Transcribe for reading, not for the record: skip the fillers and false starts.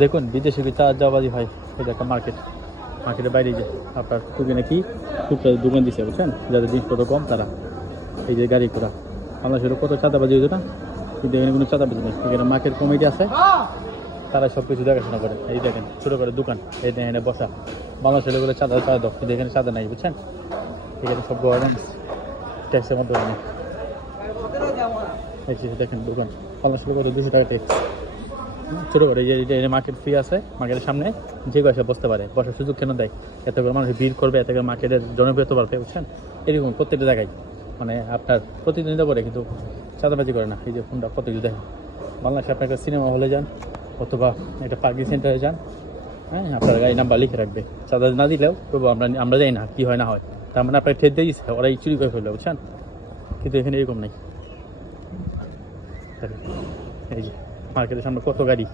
দেখুন বিদেশে কি চাঁদাবাজি হয়। এটা একটা মার্কেট, মার্কেটের বাইরে যে আপনার টুকিনে কি টুকটা দোকান দিচ্ছে বুঝছেন, যাদের জিনিসপত্র কম তারা। এই যে গাড়ি ঘোড়া বাংলাদেশের কত চাঁদাবাজি হয়েছে না, কিন্তু এখানে কোনো চাঁদাবাজি নেই। এখানে মার্কেট কমিটি আছে, তারা সব কিছু দেখাশোনা করে। এই দেখেন ছোটো করে দোকান, এই দেখেন এখানে বসা। বাংলাদেশের লোকের চাঁদা দাও, কিন্তু এখানে চাঁদা নাই বুঝছেন। এখানে সব গভর্নমেন্ট ট্যাক্সের মধ্যে নেই। এই যে দেখেন দোকান, বাংলাদেশের লোকের 200 টাকা ট্যাক্স। ছোটো করে এই যে মার্কেট ফ্রি আছে, মার্কেটের সামনে যে কেউ এসে বসতে পারে। বসার সুযোগ কেন দেয়? এত করে মানুষ ভিড় করবে, এত করে মার্কেটের জনপ্রিয়তা বাড়বে বুঝছেন। এরকম প্রত্যেকটা জায়গায় মানে আপনার প্রতিদ্বন্দ্বিতা করে, কিন্তু চাঁদাবাজি করে না। এই যে ফোনটা কত কিছু দেখেন। বাংলাদেশে আপনার একটা সিনেমা হলে যান অথবা একটা পার্কিং সেন্টারে যান, হ্যাঁ আপনার গাড়ি নাম্বার লিখে রাখবে। চাঁদা না দিলেও তবু আমরা যাই না, কী হয় না হয়। তার মানে আপনার ঠের দিয়ে দিচ্ছে, ওরাই চুরি করে ফেলবে বুঝছেন। কিন্তু এখানে এরকম নেই। এই যে মার্কেটের সামনে কত গাড়ি।